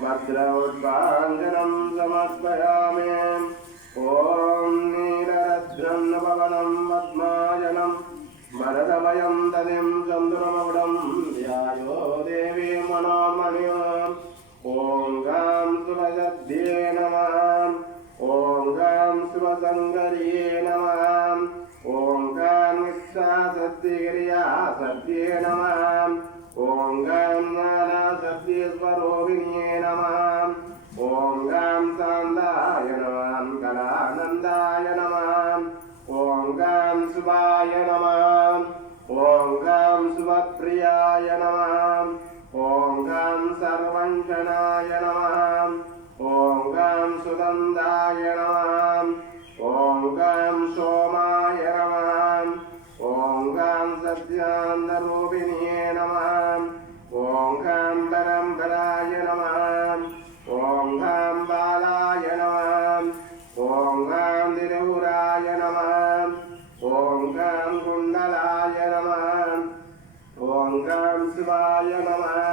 मद्रौद्भाञ्जनं समर्पयामि। ॐ नीलरद्रं पवनं पद्मायनं वरदमयं दधिं चन्द्रमौढं ध्यायो देवी मनोमणिम्। ॐ गां सुभद्ये नमः। ॐ गां सुभसङ्कर्ये नमः। ॐ गां निष्ठासद्यगिर्या सद्ये नमः। ॐ गां नानासद्यस्वरूपिण्ये नमः। ॐ गां सान्दाय नमः कलानन्दाय नमः। ॐ गां शुभाय नमः। ॐ गां शुभप्रियाय नमः। ॐ गां सर्वञ्जनाय नमः। ॐ गां सुगन्धाय नमः। ॐ गां सोमाय नमः। ॐ गां सत्यानन्दरूपिण्ये नमः। ॐ गां परम्पराय नमः। ॐ गां बालाय नमः। ॐ गां तिरुराय नमः। ॐ गां कुण्डलाय नमः। ॐ गां शिवाय नमः।